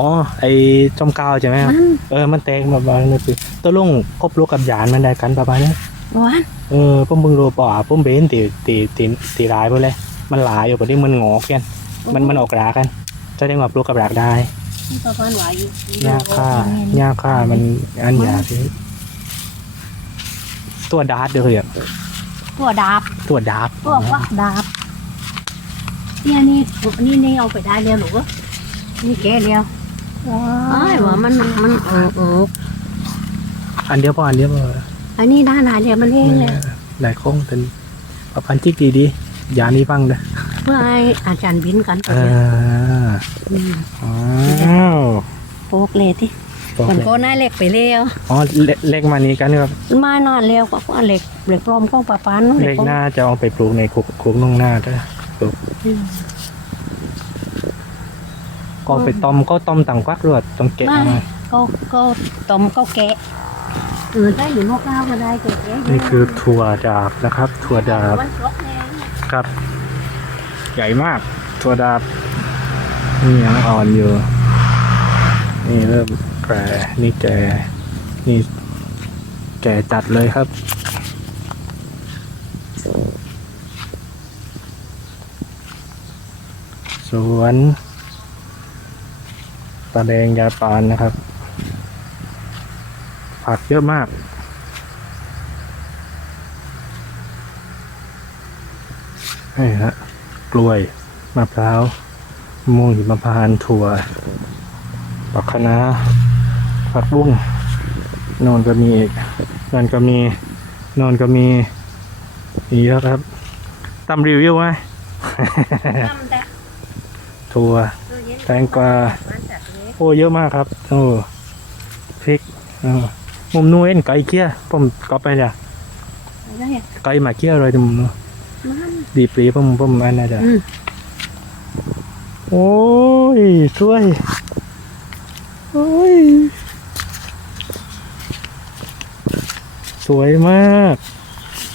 อ๋อ ไอ้จอมกาวใช่ไหมครับมันเออ มันแตกแบบว่านั่นคือตัวลุงครบลูกกับยานมันได้กันประมาณนี้หวานเออผมเบิ่งโรป่าผมเบนตีตีตีตีรายไปเลย มันหลายอยู่กว่าที่มันงอกกันมันมันออกรากกันจะได้มาปลูกกับรากได้ที่ประมาณหวานอยู่หญ้าค่าหญ้าค่ามันอันหยาที่ตัวดาร์ดเด้อเหรอตัวดาบตัวดาร์ดตัววักดาบเนี่ยนี่นี่นี่เอาไปได้แล้วหนูก็นี่แกแล้ว ว้าไอ้ว่ามันมันเออเอออันเดียวพออันเดียวพออันนี้ด้านไหนเนี่ยมันเองเลยหลายคงเป็นประพันธ์จิกดีดียานี้ฟังเด้อเพื่อให้อาจารย์บินกันเออมอ้าวโปกเลยที่บอกมันเลยก็น่าเล็กไปแล้วอ๋อเล็กเล็กมานี้กันครับมานานแล้วก็ว่าเล็กเล็กรอมก็ปะปานเล็กหน้าจะเอาไปปลูกในคุกคุกนุ่งหน้าเด้อปลูกอืม ก็ไปต้มก็ต้มต่างควักรวดต้องเก็บไม่มาก็ก็ต้มก็แกะเออได้หรือหม้อข้าวก็ได้แกะแกะนี่คือถั่วดาบนะครับ ถั่วดาบมันครบแล้วครับ ใหญ่มาก ถั่วดาบนี่ยังอ่อนอยู่ นี่เริ่มแก่นี่แก่นี่แก่จัดเลยครับ สวน ตาแดงยาปานนะครับ ผักเยอะมาก นี่ฮะกล้วยมะพร้าวมะม่วงหิมพานต์ถั่วปักคะน้าผักบุ้งโนนก็มีอีกนั่นก็มีโนนก็มีอีกแล้วครับตำรีวิวไหมทำแต่ถั่วตู้เย็นแตงกวา มันจัดเล็กโอ้เยอะมากครับ โอ้พริกโอ้มุมนู้นเอ็นไก่เกี้ยผมก็ไปเนี่ยอะไรเนี่ยไก่มาเกี้ยอะไรตรงนู้นมันดีปรีผมผมอันนั้นจ้ะอืมโอ้ยสวยโอ้ยสวยมาก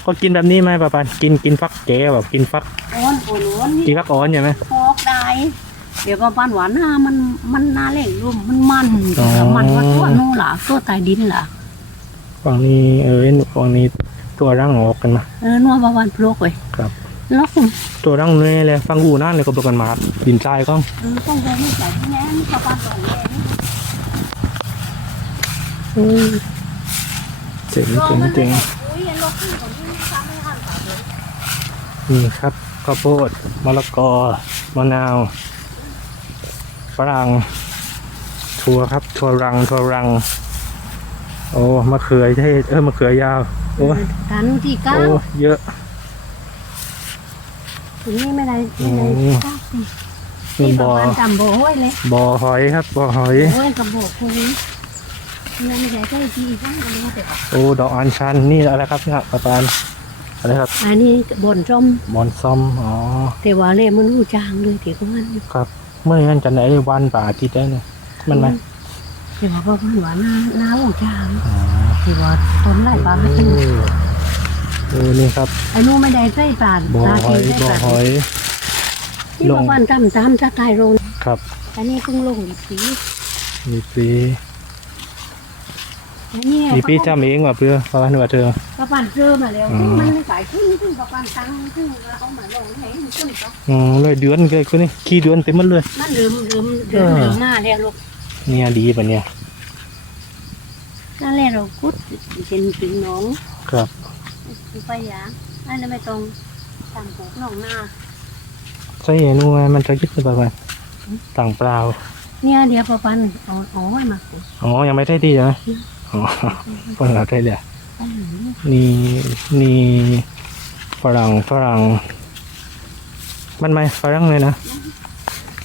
ก็กินแบบนี้ไหมป้าปันกินกินฟักแก่แบบกินฟักอ่อนอ่อนอ่อนกินฟักอ่อนใช่ไหมพอกได้ เดี๋ยวก็บ้านหวานหน้ามันมันน่าเล่งรุ่มมันมันอ๋อ มันว่าตัวนู่นล่ะตัวใต้ดินล่ะฝั่งนี้เออฝั่งนี้ตัวร่างออกกันมาเออนัวบาวานพลกเว้ยครับ แล้วตัวร่างเนื้อเลยฟังอูนั่นเลยก็บอกกันมาดินทรายก็เออต้องเดินไม่ใส่ที่แน่นี่ชาวบ้านบอกเลยเจ๋งเจ๋งเจ๋งอุ้ยไอ้รถที่ของนี่ทำไม่ทันค่ะเลยนี่ครับข้าวโพดมะละกอมะนาว ฝรั่งถั่วครับถั่วรังถั่วรัง โอ้มะเขือเทศเออมะเขือยาวโอ้ฐานที่เก้าโอ้เยอะถึงนี่ไม่ได้ไม่ได้โอ้เก้าสินี่นี่ปบ่ระอมาณจำโบห้อยเลยบ่อหอยครับบ่อหอยโอ้ยกระบอกพวกนี้ยังไม่ได้ใกล้ที่บ้านกันเลยแต่โอ้ดอกอัญชันนี่อะไรครับเนี่ยประมาณอะไรครับอันนี้บนจมบอนซอมอ๋อแต่ว่าเล่มันรู้จางเลยที่ก็มันครับ เมื่อนั้นจะไหนวันป่าอาทิตย์ได้เนี่ยมันไหมแต่ว่าพอมันหวานหน้าหน้าหูจางอ๋อที่ว่าต้นไร่ปลาไม่โอ้กินโอ้นี่ครับไอ้นู่นไม่ได้ใส่ปลาบ่อตาหทีอยใส่บ่อปลาหอยที่ลปงระมาณจำจำจะตายโรงครับ อันนี้เพิ่งลงอีกปีมีปี อันนี้มีปีทำเองว่ะเพื่อประมาณว่าเธอ ประปันเริ่มมาแล้วอืมมันไม่ขายขึ้นขึ้นประปันตังค์ขึ้นแล้วเอามาลงให้มันขึ้นก็อ๋อเลยเดือนเลยคนนี้ขี้เดือนเต็มหมดเลย มันเริ่มเริ่มเริ่มเออเริ่มมาแล้วลูกเนี่ยดีปะเนี่ยนั่นแหละเราคุดเป็นปิงหน้องครับไปยางอันนั้นไม่ตรงตามปลูกหนองนาใช่เห็นว่ามันจะยึดหรือเปล่าต่างเปล่า เนี่ยเดี๋ยวประปันเอาเอาไว้มาปลูกอ๋อยังไม่ได้ที่ใช่ไหมอ๋อ ฝรั่งได้เลยอันนี้นี่นี่ฝรั่งฝรั่งมันไหมฝรั่งเลยนะ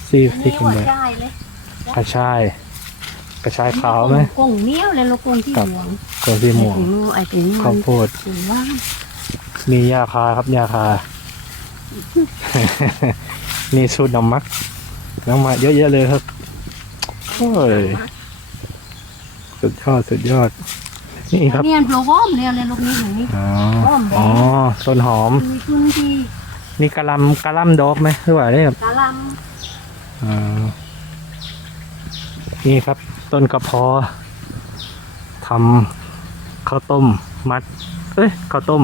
ซีอันซีนี้กันหัวไปใจเลยกระชายกระชายขาวไหมกงเหนี้ยวเลยลูกกงที่ครับหลวงกระสีม่วงไอ้ถึงไอ้ถึงมัข้าวนโพดถึงว่ามียาคาครับยาคานี่สูตรน้ำมักน้ำมักเยอะๆเลยครับโอ้ย สุดยอดสุดยอด นี่ครับ เนี่ยปลูกอ้อมเรียนเลยลูกนี้อย่างนี้อ๋ออ้อมอ๋อ ต้นหอม มีพื้นที่นี่กะหลำกะหลำดอกไหมหรือว่าได้ครับกะหลอ่านี่ครับ ต้นกระเพาะทำข้าวต้มมัด เอ้ยข้าวต้ม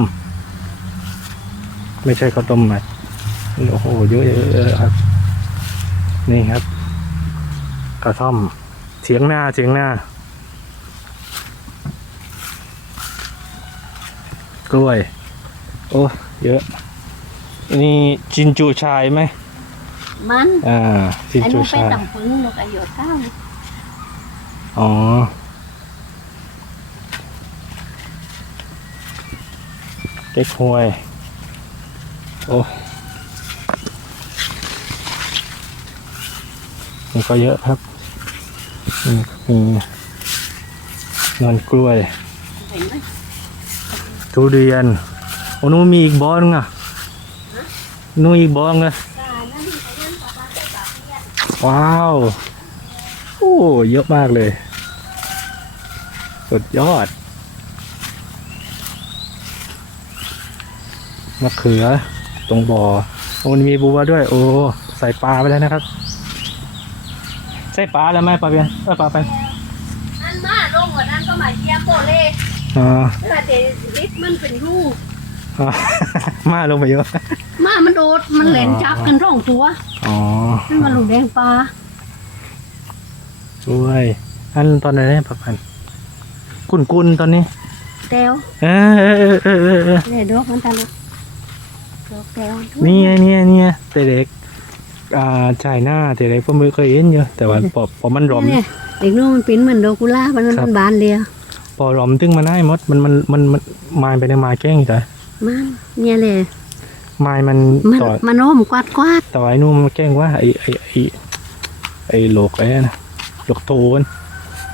ไม่ใช่ข้าวต้มมัดโอ้โหเยอะๆครับ นี่ครับกระท่อมเถียงหน้าเถียงหน้า กล้วย โอ้เยอะนี่จินจูชายไหมมันอ่าจินไอ้จูนู้นไปชายตำปึงนกอายุเก้าอ๋อเก๊กฮวย โอ้ยนี่ก็เยอะครับนี่มีนอนกล้วยเห็นไหม ทุเรียนโอ้นู้มีอีกบอลนึงอะนู้อีกบอลไปนั่นปะว้าว โอ้เยอะมากเลย สุดยอด มะเขือ ตรงบ่อโอ้มันมีบัวด้วย โอ้ ใส่ปลาไปแล้วนะครับ ใส่ปลาแล้วไหมปลาเบียนเออปลาไปอันมาลงกว่านั้นก็มาเยี่ยมโปเล่ อ่าแต่เดลิฟมันเป็นรูปอ่ามาลงไปเยอะมามันโดดมันเหลนจับกันร่องตัวอ๋อนั่นมันลูกแดงปลาด้วยอันตอนไหนได้ปลาพันกุนกุนๆตอนนี้แต้วเออเออเออเออเออเออเนี่ยดอกมันตานะดอกแต้วนี่ไงเนี่ยเนี่ยแต่เด็กอ่าชายหน้าแต่เด็กผมไม่เคยเห็นเยอะแต่ว่าพอพอมันรอมเนี่ยเด็กน้องมันเป็นเหมือนดอกกุหลาบมันครัมับนบานเดีย วพอรอมตึงมาได้หมดมันมันมันมันไม้ไปในไม้แกล้งแต่มันเนี่ยเลยไม้มันมันต่อมันอ้อมกวาดกวาดแต่ว่าไอ้นู่นมันแกล้งว่าไอ้ไอ้ไอ้ไอ้โลกไอ้นะโลกโตน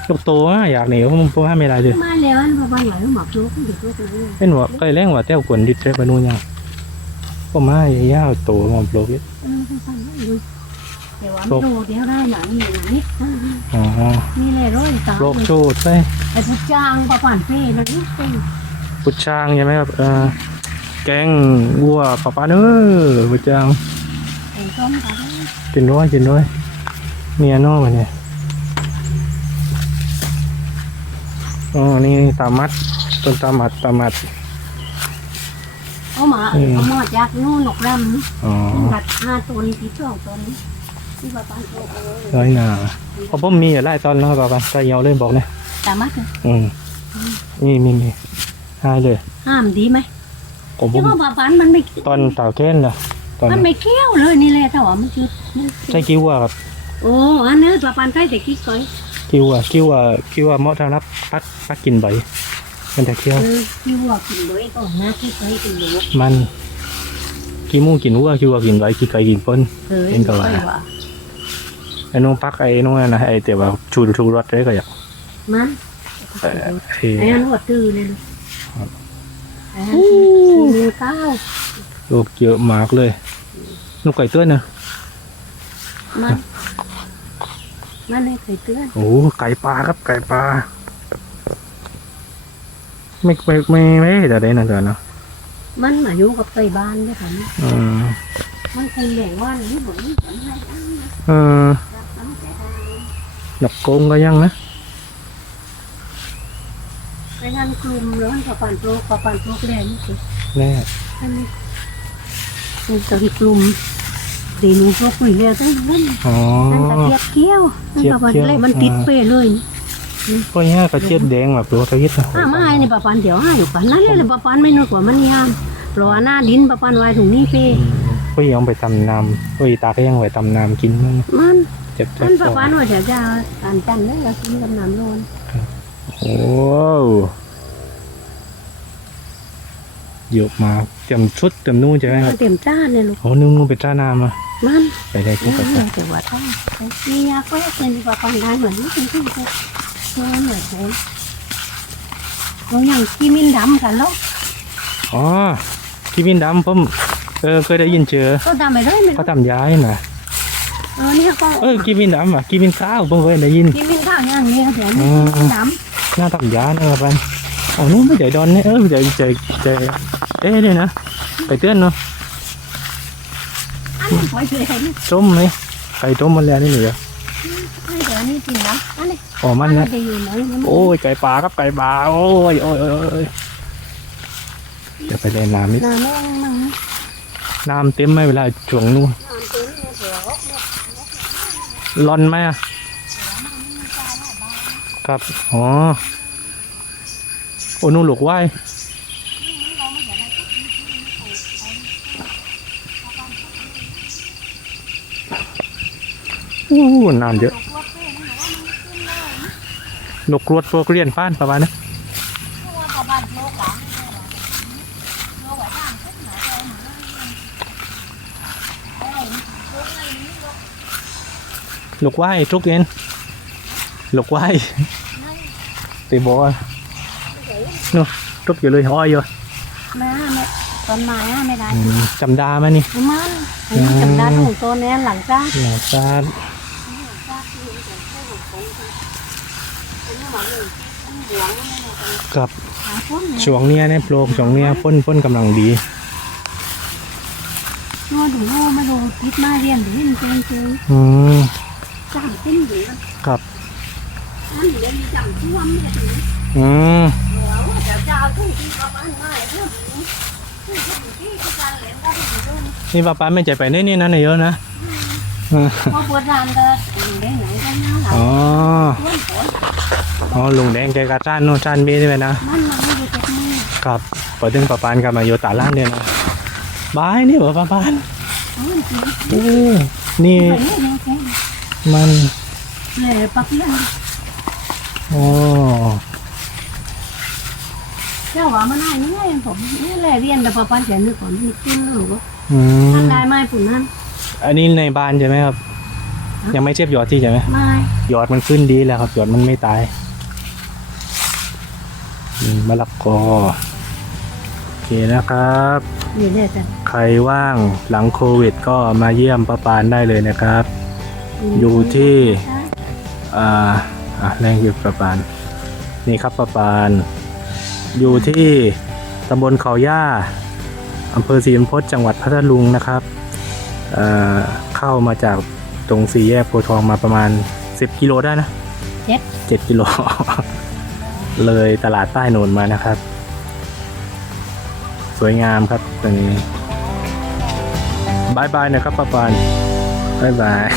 โลกโตอะอยากหนีเพราะมันเพราะว่าไม่ได้เลยมาแล้วอันประมาณหลายหมอกลูกเด็กลูกเลยเป็นว่าใกล้แรงว่าเต้วกวนดิดได้ไปนู่นยังก็มาย่าวโตมอมโลกเออไปฟังได้ดู แต่ว่าไม่ดูเดี๋ยวได้หนังนี่หนังนิดอ๋อนี่เลยร้อยสามโลกโชดไปไอ้พวกจางประมาณเป้แล้วนี่เป้ปุชชางใช่ไหมครับเออแกงวัวปลาปลาเนอปุชชางไอ้ต้มกันกินด้วยกินด้วยเมียนอกมาเนี่ยอ๋อนี่ตามัดต้นตามัดตามัดเอามาอืมเอามาจากนู่นนกดำอ๋อกัดห้าตัวนี้ที่สองตัวนี้ที่ป ระมาณตัวเออน้อยหนาเพราะผมมีอะไรตอนแล้วปลาปลาใส่เยาเลยบอกเนี่ยแต่มัดเลยอืมนี่มีมีให้เลย ห้ามดีไหมผมผที่มว่าปลาปันมันไม่ตอนสาวแค้นล่ะตอนมันไม่เกี้ยวเลยนี่แหละแต่ว่ามันคือมันใช่กิ้วอะครับโอ้อันนี้ปลาปันใกล้แต่กี้ก่อยกิ้วอะกิ้วอะกิ้วอะเหมาะสำหรับปักปักกินใบมันจะเคี้ยวเออที่ว่ากินเลยก่อนนะที่เคยกินเลยมันกี่หมูกินวัวกี่วัวกินไรกี่ไก่กินเปิ้นเคยเป็นกะว่าเคยว่าไอ้น้องปักไอ้น้องนั่นนะไอ้แต่ว่าชูชูรถได้ก็อยากมันเอ่อไอ้ไอ้อันหัวตื้อเลยลูกไอ้อันคือเก้าลูกเยอะมากเลยลูกไก่เตื้อนเนอะมันมันไม่เคยเตือนโอ้ไก่ปลาครับไก่ปลาไม่ไม่ไม่ไม่แต่ได้นั่นเถอะเนาะมันมาอยู่กับไก่บ้านด้วยค่ะนี่อืมมันคงแหล่งว่าหรือบ่นี่ผลอะไรอันนะเออรับน้ำแต่ได้ ดอกโกงก็ยังนะไปงานกลุ่มแล้วมันกับปันโปรกับปันโปรแดงนี่คือแน่อันนี้เป็นตอนกลุ่มตีหนูโปรคุยแล้วตั้งนั้นอ๋อนั่นตะเกียบเกี้ยวนั่นกับปันเกี๊ยวเลยมันติดเป้เลยก็เนี้ยกระเจี๊ยบแดงแบบตัวกระยิดนะอ้ามาให้ในปะปันเดี๋ยวให้อยู่กันนั่นเลยเลยปะปันไม่นึกว่ามันยามเพราะว่าหน้าดินปะปันไว้ถุงนี้เป้ก็ยังไปตำน้ำก็อีตาก็ยังไปตำน้ำกินมั้งมัน เจ็บเจ็มับนปะปันว่าจะจะอ่านจันได้แล้วกินกับน้ำร้อนโอ้เยอะมากเต็มชุดเต็มนู่นใช่ไหมครับเต็มจ้านเลยลูกโอ้นู่นนู่นเป็นจ้าน้ำอะมันไปได้ทุกนี่กาแฟแต่ว่าต้องมียาก็เป็นปะปันได้เหมือนนี่เป็นที่จะเชื่อเหมือนกันเราอย่างกิมินดำกันแล้วอ๋อกีบินดำผมเออเคยได้ยินเจอก็ดำไปเลยมันเขาทำย้ายนะ เออเนี่ยก็เออกีบินดำอะกีบินข้าวผมเคยได้ยินกิมินข้าวอย่างนี้เดี๋ยวนี้กินดำหน้าทำย้ายนะครับมันอ๋อนู่นไม่ใจดอนเนี่ยเออใจใจใจเอ๊ะเนี่ยนะไปเตือนเนาะอันนี้ปล่อยเลยต้มไหมไก่ต้มมันแล้วนี่เหลืออันให้เดี๋ยวนี้จริงนะอันนี้อ๋อมันนะจะอยู่ไหนมันโอ้ยไก่ป่าครับไก่ป่าโอ้ยโอ้ยโอ้ยโอ้ยเดี๋ยวไปเล่นน้ำนิดน้ำแม่งมั้งน้ำเต็มไหมเวลาช่วงนู้น น้ำเต็มเนี่ยเสือเนี่ย ร้อนไหมอะ ครับ อ๋อ โอ้นู่นหลกไหวอู้น้ำเยอะนกกรวดพวกเรียนฟ้านประมาณนี้ ตัวเขาบ้านโลกหลังโลกไว้บ้านทุกหน่อยเอาหน่อย หลกไหวทุกเย็นหลกไหวตีบอลนู่นทุกอยู่เลยอ้อยอยู่แม่แม่ตอนมาอะไม่ได้อืมจำดาไหมนี่มันอันนี้จำได้ของตัวเนี้ยหลังจ้าหนาซาดกับหาพ้นเนี่ยช่วงเนี้ยเนี่ยโปรกช่วงเนี้ยพ่นพ่นกำลังดีตัวดูโง่ไม่ดูคิดมาเรียนดีจริงจริงอืม จำติ้งดีมันครับอันนี้เรียนจำท่วมเนี่ยถึงอืมหัวว่าเดี๋ยวจะเอาทุ่งที่กับอันมาเรื่องนี้ที่ที่ที่การเรียนได้ดีด้วยนี่ป้าป้าไม่ใจไปนี่นี่นะเนี่ยเยอะนะอืมพอปวดรานก็ได้ไหนก็น่าหลับอ๋อท้วนฝนอ๋อลุงแดงแกกระจ้านโน่นจ้านเบี้ยใช่ไหมนะมันมันไม่อยู่ตรงนี้ครับพอถึงป้าปานกับมาโยตาล่างเนี่ยนะบายนี่เหรอป้าปานมันจริงโอ้นี่ ไปเนี่ยเนี่ยแค่มันเลยปักเรื่องอ๋อเจ้าว่ามันได้เนี่ยผมนี่แหละเรียนแต่พอปันเสียนึกก่อนนึกขึ้นหรือว่าอืมทำได้ไหมปุ่นนั้นอันนี้ในบ้านใช่ไหมครับ ยังไม่เจ็บยอดที่ใช่ไหมไม่ยอดมันขึ้นดีแล้วครับยอดมันไม่ตายอืมมะละกอโอเคนะครับเดี๋ยวเดี๋ยวจะใครว่างหลังโควิดก็มาเยี่ยมป้าปานได้เลยนะครับ อยู่ที่อ่าอะแรงอยู่ป้าปานนี่ครับป้าปานอยู่ที่ตำบลเขาย่าอำเภอศรีมพศจังหวัดพัทลุงนะครับเอ่อเข้ามาจากตรงสี่แยกโพธิ์ทองมาประมาณ 10 กิโลได้นะเจ็ดเจ็ดกิโล เลยตลาดใต้โนนมานะครับ สวยงามครับตรงนี้บายบายนะครับป้าปาน บายบาย